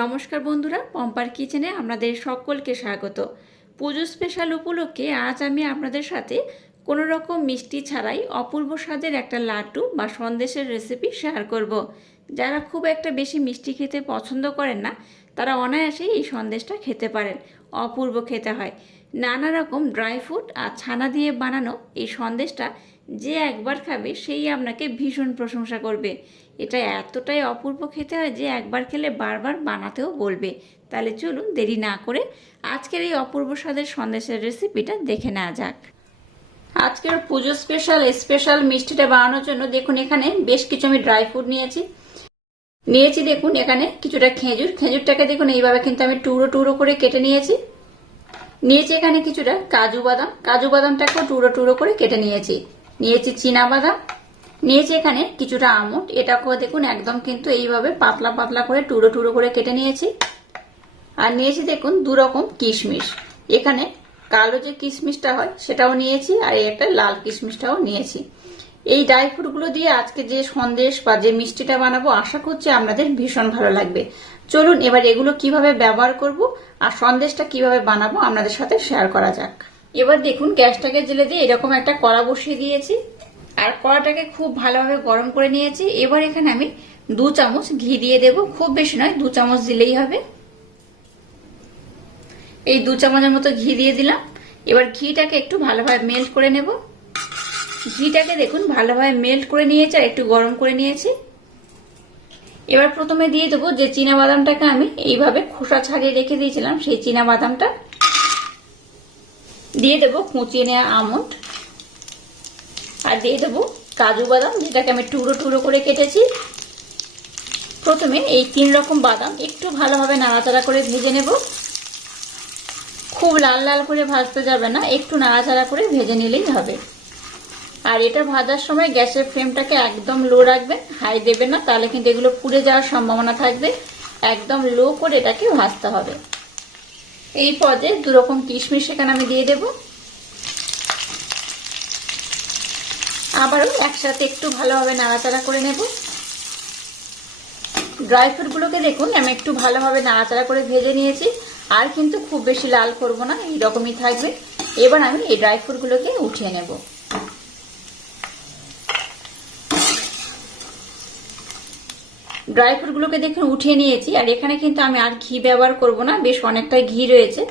নমস্কার বন্ধুরা, পম্পার কিচেনে আপনাদের সকলকে স্বাগত পুজো স্পেশাল উপলক্ষে আজ আমি আপনাদের সাথে কোনো রকম মিষ্টি ছাড়াই অপূর্ব স্বাদের একটা লাড্ডু বা সন্দেশের রেসিপি শেয়ার করব। যারা খুব একটা বেশি মিষ্টি খেতে পছন্দ করেন না, তারা অনায়াসেই এই সন্দেশটা খেতে পারেন, অপূর্ব খেতে হয় নানা রকম ড্রাই ফ্রুট আর ছানা দিয়ে বানানো এই সন্দেশটা যে একবার খাবে, সেই আপনাকে ভীষণ প্রশংসা করবে। এটা এতটাই অপূর্ব খেতে হয় যে একবার খেলে বারবার বানাতেও বলবে। তাহলে চলুন দেরি না করে আজকের এই অপূর্ব স্বাদের সন্দেশের রেসিপিটা দেখে নেওয়া যাক। আজকের পুজো স্পেশাল স্পেশাল মিষ্টিটা বানানোর জন্য দেখুন এখানে বেশ কিছু আমি ড্রাই ফ্রুট নিয়েছি। নিয়েছি দেখুন এখানে কিছুটা খেজুর। খেজুরটাকে দেখুন এইভাবে কিন্তু আমি টুকরো টুকরো করে কেটে নিয়েছি। নিয়েছি এখানে কিছুটা কাজু বাদাম। কাজু বাদামটাকেও টুকরো টুকরো করে কেটে নিয়েছি। নিয়েছি বাদাম। নিয়েছি এখানে কিছুটা আমন্ড এটাকেও দেখুন, একদম কিন্তু এইভাবে পাতলা পাতলা করে, টুকরো টুকরো করে কেটে নিয়েছি। আর নিয়েছি দেখুন দু রকম কিশমিশ। এখানে কালো যে কিশমিশটা হয়, সেটাও নিয়েছি, আর একটা লাল কিশমিশটাও নিয়েছি। এই ড্রাই ফ্রুটগুলো দিয়ে আজকে যে সন্দেশ বা যে মিষ্টিটা বানাবো, আশা করছি আপনাদের ভীষণ ভালো লাগবে। চলুন, এবার এগুলো কীভাবে ব্যবহার করব আর সন্দেশটা কীভাবে বানাবো, আপনাদের সাথে শেয়ার করা যাক। এবার দেখুন গ্যাসটাকে জেলে দিয়ে এরকম একটা কড়া বসিয়ে দিয়েছি। আর কড়াটাকে খুব ভালোভাবে গরম করে নিয়েছি। এবার এখানে আমি দু চামচ ঘি দিয়ে দেব। খুব বেশি নয়, দু চামচ দিলেই হবে। এই দু চামচের মতো ঘি দিয়ে দিলাম। এবার ঘিটাকে একটু ভালোভাবে মেল্ট করে নেব। ঘিটাকে দেখুন ভালোভাবে মেল্ট করে নিয়েছি আর একটু গরম করে নিয়েছি। এবার প্রথমে দিয়ে দেবো যে চীনা বাদামটাকে আমি এইভাবে খোসা ছাড়িয়ে রেখে দিয়েছিলাম সেই চীনা বাদামটা দিয়ে দেবো কুচিয়ে নেওয়া আমন্ড। আর দিয়ে দেবো কাজু বাদাম, যেটাকে আমি টুকরো টুকরো করে কেটেছি। প্রথমে এই তিন রকম বাদাম একটু ভালোভাবে নাড়াচাড়া করে ভেজে নেব। খুব লাল লাল করে ভাজতে যাবে না, একটু নাড়াচাড়া করে ভেজে নিলেই হবে। আর এটা ভাজার সময় গ্যাসের ফ্লেমটাকে একদম লো রাখবেন, হাই দেবেন না, তাহলে কিন্তু এগুলো পুড়ে যাওয়ার সম্ভাবনা থাকবে। একদম লো করে এটাকে ভাজতে হবে। এই পদে দু রকম কিশমিশ এখানে আমি দিয়ে দেব। আবারও একসাথে একটু ভালোভাবে নাড়াচাড়া করে নেব। ড্রাই ফ্রুটগুলোকে দেখুন, আমি একটু ভালোভাবে নাড়াচাড়া করে ভেজে নিয়েছি। আর কিন্তু খুব বেশি লাল করব না, এইরকমই থাকবে। এবার আমি এই ড্রাই ফ্রুটগুলোকে উঠিয়ে নেব। ড্রাই ফ্রুটগুলোকে দেখুন, উঠিয়ে নিয়েছি। আর এখানে কিন্তু আমি আর ঘি ব্যবহার করব না, বেশ অনেকটাই ঘি রয়েছে।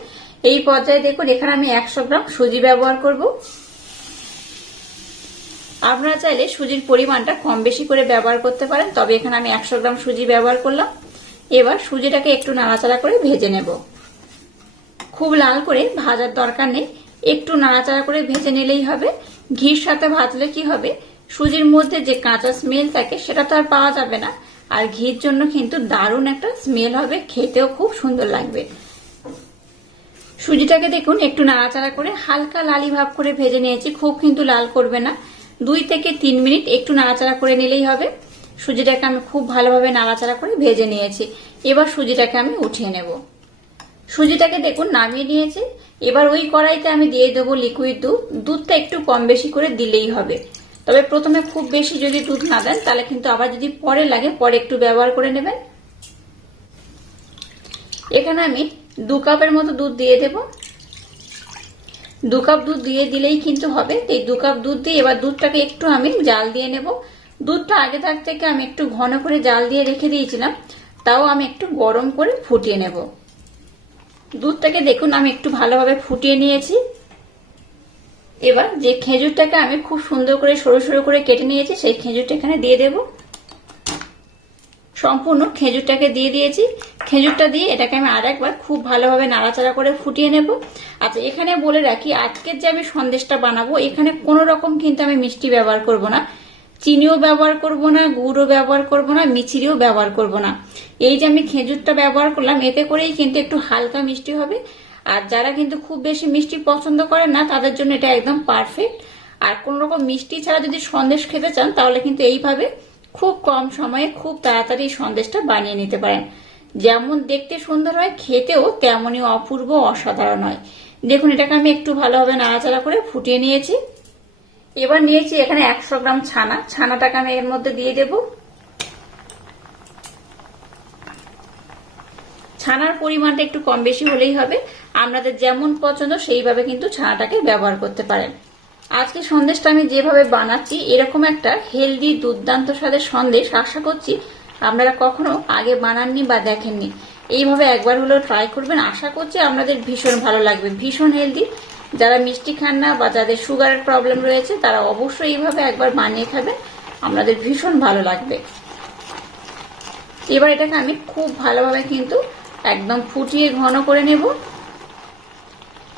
এই পর্যায়ে দেখুন, এখানে আমি একশো গ্রাম সুজি ব্যবহার করব। আপনারা চাইলে সুজির পরিমাণটা কম বেশি করে ব্যবহার করতে পারেন, তবে এখানে আমি একশো গ্রাম সুজি ব্যবহার করলাম। এবার সুজিটাকে একটু নাড়াচাড়া করে ভেজে নেব। খুব লাল করে ভাজার দরকার নেই, একটু নাড়াচাড়া করে ভেজে নিলেই হবে। ঘির সাথে ভাজলে কি হবে? সুজির মধ্যে যে কাঁচা স্মেল থাকে, সেটা তো আর পাওয়া যাবে না। আর ঘির জন্য কিন্তু দারুণ একটা স্মেল হবে, খেতেও খুব সুন্দর লাগবে। সুজিটাকে দেখুন, একটু নাড়াচাড়া করে হালকা লালি ভাব করে ভেজে নিয়েছি, খুব কিন্তু লাল করবে না। দুই থেকে তিন মিনিট একটু নাড়াচাড়া করে নিলেই হবে। সুজিটাকে আমি খুব ভালোভাবে নাড়াচাড়া করে ভেজে নিয়েছি। এবার সুজিটাকে আমি উঠিয়ে নেব। সুজিটাকে দেখুন, নামিয়ে নিয়েছি। এবার ওই কড়াইতে আমি দিয়ে দেবো লিকুইড দুধ। দুধটা একটু কম বেশি করে দিলেই হবে। তবে প্রথমে খুব বেশি যদি দুধ না দেন, তাহলে কিন্তু আবার যদি পরে লাগে, পরে একটু ব্যবহার করে নেবেন। এখানে আমি দু কাপের মতো দুধ দিয়ে দেব। দু কাপ দুধ দিয়ে দিলেই কিন্তু হবে। এই দু কাপ দুধ দিয়ে এবার দুধটাকে একটু আমি জাল দিয়ে নেব। দুধটা আগে থাক থেকে আমি একটু ঘন করে জাল দিয়ে রেখে দিয়েছিলাম। তাও আমি একটু গরম করে ফুটিয়ে নেব। দুধটাকে দেখুন, আমি একটু ভালোভাবে ফুটিয়ে নিয়েছি। এবার যে খেজুরটাকে আমি খুব সুন্দর করে সরু সরু করে কেটে নিয়েছি, সেই খেজুরটা এখানে দিয়ে দেব। সম্পূর্ণ খেজুরটাকে দিয়ে দিয়েছি। খেজুরটা দিয়ে এটাকে আমি আর একবার খুব ভালোভাবে নাড়াচাড়া করে ফুটিয়ে নেব। আচ্ছা এখানে বলে রাখি, আজকের যে আমি সন্দেশটা বানাবো, এখানে কোনো রকম কিন্তু আমি মিষ্টি ব্যবহার করব না। চিনিও ব্যবহার করব না, গুড়ও ব্যবহার করব না মিচিরিও ব্যবহার করব না। এই যে আমি খেজুরটা ব্যবহার করলাম, এতে করেই কিন্তু একটু হালকা মিষ্টি হবে। আর যারা কিন্তু খুব বেশি মিষ্টি পছন্দ করেন না, তাদের জন্য এটা একদম পারফেক্ট আর কোন রকম মিষ্টি ছাড়া যদি সন্দেশ খেতে চান, তাহলে কিন্তু এইভাবে খুব কম সময়ে খুব তাড়াতাড়ি সন্দেশটা বানিয়ে নিতে পারেন। যেমন দেখতে সুন্দর হয়, খেতেও তেমনই অপূর্ব অসাধারণ হয়। দেখুন, এটাকে আমি একটু ভালোভাবে নাড়াচাড়া করে ফুটিয়ে নিয়েছি। এবার নিয়েছি এখানে একশো গ্রাম ছানা। ছানাটাকে আমি এর মধ্যে দিয়ে দেব। ছানার পরিমাণটা একটু কম বেশি হলেই হবে। আপনাদের যেমন পছন্দ সেইভাবে কিন্তু ছানাটাকে ব্যবহার করতে পারেন। আজকে সন্দেশটা আমি যেভাবে বানাচ্ছি, এরকম একটা হেলদি, দুর্দান্ত স্বাদের সন্দেশ আশা করছি আপনারা কখনো আগে বানাননি বা দেখেননি। এইভাবে একবার হলেও ট্রাই করবেন। আশা করছি আপনাদের ভীষণ ভালো লাগবে। ভীষণ হেলদি। যারা মিষ্টি খান না বা যাদের সুগারের প্রবলেম রয়েছে, তারা অবশ্যই এইভাবে একবার বানিয়ে খাবেন। আপনাদের ভীষণ ভালো লাগবে। এবার এটাকে আমি খুব ভালোভাবে কিন্তু একদম ফুটিয়ে ঘন করে নেব।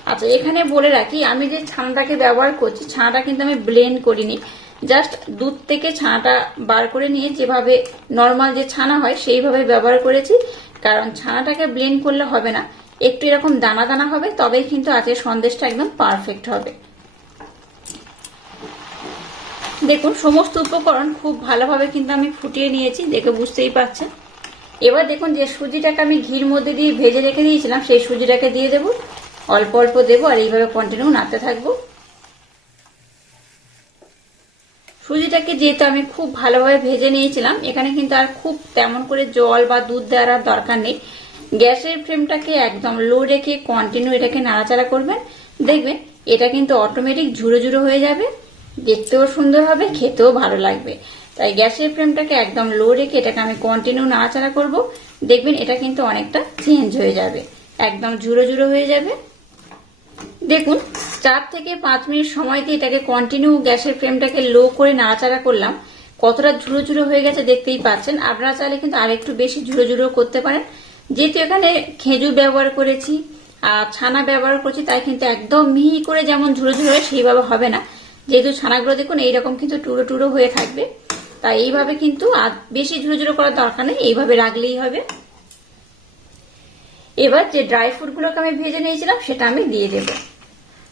আচ্ছা এখানে বলে রাখি, আমি যে ছানাটাকে ব্যবহার করছি, ছানাটা কিন্তু আমি ব্লেন্ড করিনি। জাস্ট দুধ থেকে ছানাটা বার করে নিয়ে যেভাবে নর্মাল যে ছানা হয়, সেইভাবে ব্যবহার করেছি। কারণ ছানাটাকে ব্লেন্ড করলে হবে না। একটু এরকম দানা দানা হবে, তবেই কিন্তু আজকে সন্দেশটা একদম পারফেক্ট হবে। দেখুন, সমস্ত উপকরণ খুব ভালোভাবে কিন্তু আমি ফুটিয়ে নিয়েছি, দেখে বুঝতেই পারছেন। এবার দেখুন যে সুজিটাকে আমি ঘির মধ্যে দিয়ে ভেজে রেখে দিয়েছিলাম, সেই সুজিটাকে দিয়ে দেবো। অল্প অল্প দেবো আর এইভাবে কন্টিনিউ নাড়তে থাকব। সুজিটাকে যেহেতু আমি খুব ভালোভাবে ভেজে নিয়েছিলাম, এখানে কিন্তু আর খুব তেমন করে জল বা দুধ দেওয়ার আর দরকার নেই। গ্যাসের ফ্লেমটাকে একদম লো রেখে কন্টিনিউ এটাকে নাড়াচাড়া করবেন। দেখবেন এটা কিন্তু অটোমেটিক ঝুড়ো ঝুড়ো হয়ে যাবে। দেখতেও সুন্দর হবে, খেতেও ভালো লাগবে। তাই গ্যাসের ফ্লেমটাকে একদম লো রেখে এটাকে আমি কন্টিনিউ নাড়াচাড়া করব। দেখবেন এটা কিন্তু অনেকটা চেঞ্জ হয়ে যাবে। একদম ঝুড়ো ঝুড়ো হয়ে যাবে। দেখুন, চার থেকে পাঁচ মিনিট সময় দিয়ে এটাকে কন্টিনিউ গ্যাসের ফ্লেমটাকে লো করে নাড়াচাড়া করলাম। কতটা ঝুড়ো ঝুড়ো হয়ে গেছে দেখতেই পাচ্ছেন। আপনারা চাইলে কিন্তু আরেকটু বেশি ঝুড়ো ঝুড়ো করতে পারেন। যেহেতু এখানে খেজুর ব্যবহার করেছি আর ছানা ব্যবহার করছি, তাই কিন্তু একদম মিহি করে যেমন ঝুড়ো হয় সেইভাবে হবে না। যেহেতু ছানাগুলো দেখুন, এইরকম কিন্তু টুড়ো টুড়ো হয়ে থাকবে। তাই এইভাবে কিন্তু বেশি ঝুড়ো ঝুড়ো করার দরকার নেই, এইভাবে রাখলেই হবে। এবার যে ড্রাই ফ্রুটগুলোকে আমি ভেজে নিয়েছিলাম, সেটা আমি দিয়ে দেব।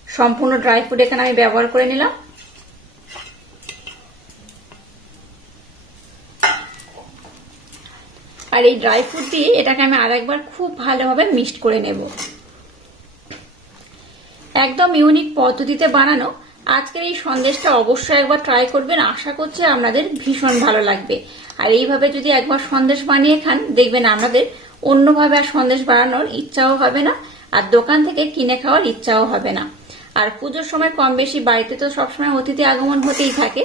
সম্পূর্ণ ড্রাই ফ্রুট এখানে আমি ব্যবহার করে নিলাম। আর এই ড্রাই ফ্রুট দিয়ে এটাকে আমি আরেকবার খুব ভালোভাবে মিক্সড করে নেব। একদম ইউনিক পদ্ধতিতে বানানো আজকের এই সন্দেশটা অবশ্যই একবার ট্রাই করবেন। আশা করছি আপনাদের ভীষণ ভালো লাগবে। আর এইভাবে যদি একবার সন্দেশ বানিয়ে খান, দেখবেন আপনাদের অন্যভাবে আর সন্দেশ বানানোর ইচ্ছাও হবে না, আর দোকান থেকে কিনে খাওয়ার ইচ্ছাও হবে না। আর পুজোর সময় কম বেশি বাড়িতে তো সবসময় অতিথি আগমন হতেই থাকে,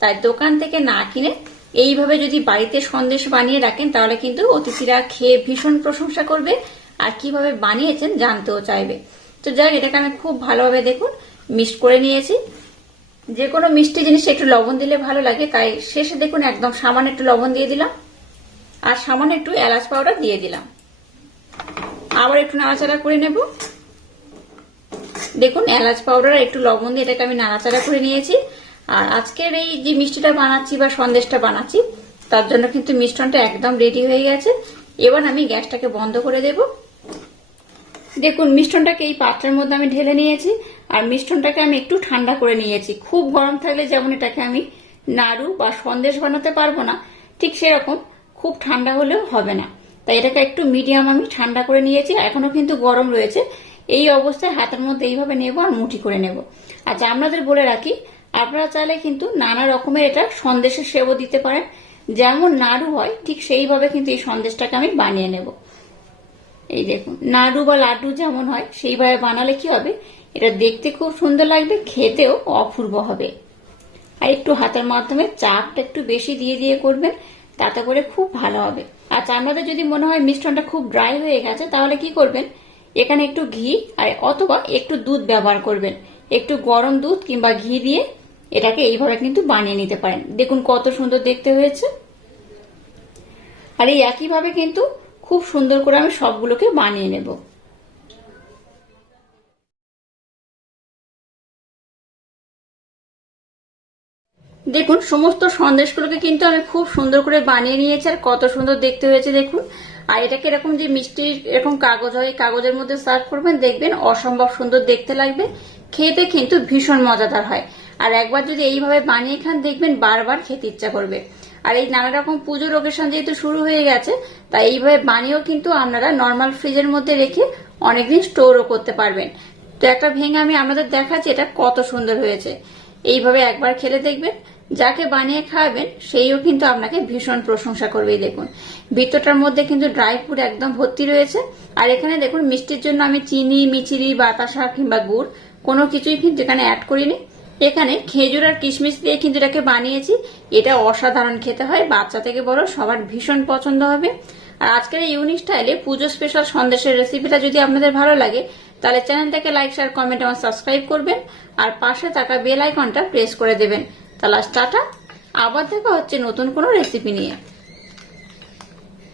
তাই দোকান থেকে না কিনে এইভাবে যদি বাড়িতে সন্দেশ বানিয়ে রাখেন, তাহলে কিন্তু অতিথিরা খেয়ে ভীষণ প্রশংসা করবে, আর কীভাবে বানিয়েছেন জানতেও চাইবে। তো যাই এটাকে আমি খুব ভালোভাবে দেখুন মিক্সড করে নিয়েছি। যে কোনো মিষ্টি জিনিসে একটু লবণ দিলে ভালো লাগে, তাই শেষে দেখুন একদম সামান্য একটু লবণ দিয়ে দিলাম। আর সামান্য একটু এলাচ পাউডার দিয়ে দিলাম। আবার একটু নাড়াচাড়া করে নেব। দেখুন এলাচ পাউডার একটু লবণ দিয়ে এটাকে আমি নাড়াচাড়া করে নিয়েছি। আর আজকের এই যে মিষ্টিটা বানাচ্ছি বা সন্দেশটা বানাচ্ছি, তার জন্য কিন্তু মিশ্রণটা একদম রেডি হয়ে গেছে। এবার আমি গ্যাসটাকে বন্ধ করে দেব। দেখুন মিশ্রণটাকে এই পাত্রের মধ্যে আমি ঢেলে নিয়েছি। আর মিষ্টনটাকে আমি একটু ঠান্ডা করে নিয়েছি। খুব গরম থাকলে যেমন এটাকে আমি নাড়ু বা সন্দেশ বানাতে পারব না, ঠিক সেরকম খুব ঠান্ডা হলেও হবে না। তাই এটাকে একটু মিডিয়াম আমি ঠান্ডা করে নিয়েছি এখনও কিন্তু গরম রয়েছে। এই অবস্থায় হাতের মধ্যে এইভাবে নেব আর মুঠি করে নেব। আচ্ছা আপনাদের বলে রাখি, আপনারা চাইলে কিন্তু নানা রকমের এটা সন্দেশের সেবও দিতে পারেন। যেমন নাড়ু হয়, ঠিক সেইভাবে কিন্তু এই সন্দেশটাকে আমি বানিয়ে নেব। এই দেখুন, নাড়ু বা লাড্ডু যেমন হয়, সেইভাবে বানালে কি হবে? এটা দেখতে খুব সুন্দর লাগবে, খেতেও অপূর্ব হবে। আর একটু হাতের মাধ্যমে চাপটা একটু বেশি দিয়ে দিয়ে করবেন, তাতে করে খুব ভালো হবে। আচ্ছা আপনাদের যদি মনে হয় মিশ্রণটা খুব ড্রাই হয়ে গেছে, তাহলে কি করবেন? এখানে একটু ঘি আর অথবা একটু দুধ ব্যবহার করবেন। একটু গরম দুধ কিংবা ঘি দিয়ে এটাকে এইভাবে কিন্তু বানিয়ে নিতে পারেন। দেখুন কত সুন্দর দেখতে হয়েছে। আর এই একইভাবে কিন্তু খুব সুন্দর করে আমি সবগুলোকে বানিয়ে নেব। দেখুন, সমস্ত সন্দেশগুলোকে কিন্তু আমি খুব সুন্দর করে বানিয়ে নিয়েছি আর কত সুন্দর দেখতে হয়েছে, দেখুন। আর এটাকে এরকম যে মিষ্টির এরকম কাগজ হয় কাগজের মধ্যে সার্ভ করবেন, দেখবেন অসম্ভব সুন্দর দেখতে লাগবে। খেতে কিন্তু ভীষণ মজাদার হয়। আর একবার যদি এইভাবে বানিয়ে খান, দেখবেন বারবার খেতে ইচ্ছা করবে। আর এই নানা রকম পুজোর ওকেশন যেহেতু শুরু হয়ে গেছে, তাই এইভাবে বানিয়েও কিন্তু আপনারা নর্মাল ফ্রিজের মধ্যে রেখে অনেকদিন স্টোরও করতে পারবেন। তো একটা ভেঙে আমি আপনাদের দেখাচ্ছি, এটা কত সুন্দর হয়েছে। এইভাবে একবার খেলে দেখবেন। যাকে বানিয়ে খাওয়াবেন, সেইও কিন্তু আপনাকে ভীষণ প্রশংসা করবে দেখুন। ভিতরটার মধ্যে কিন্তু ড্রাই ফ্রুট একদম ভর্তি রয়েছে। আর এখানে দেখুন, মিষ্টির জন্য আমি চিনি মিচিরি বাতাসা কিংবা গুড়, কোনো কিছুই কিন্তু এখানে অ্যাড করিনি। এখানে খেজুর আর কিশমিশ দিয়ে কিন্তু এটাকে বানিয়েছি। এটা অসাধারণ খেতে হয়, বাচ্চা থেকে বড়, সবার ভীষণ পছন্দ হবে। আর আজকের এই ইউনিক স্টাইলে পুজো স্পেশাল সন্দেশের রেসিপিটা যদি আপনাদের ভালো লাগে, তাহলে চ্যানেলটাকে লাইক শেয়ার কমেন্ট এবং সাবস্ক্রাইব করবেন। আর পাশে থাকা বেল আইকনটা প্রেস করে দেবেন। তাহলে টাটা। আবার দেখা হচ্ছে নতুন কোনো রেসিপি নিয়ে।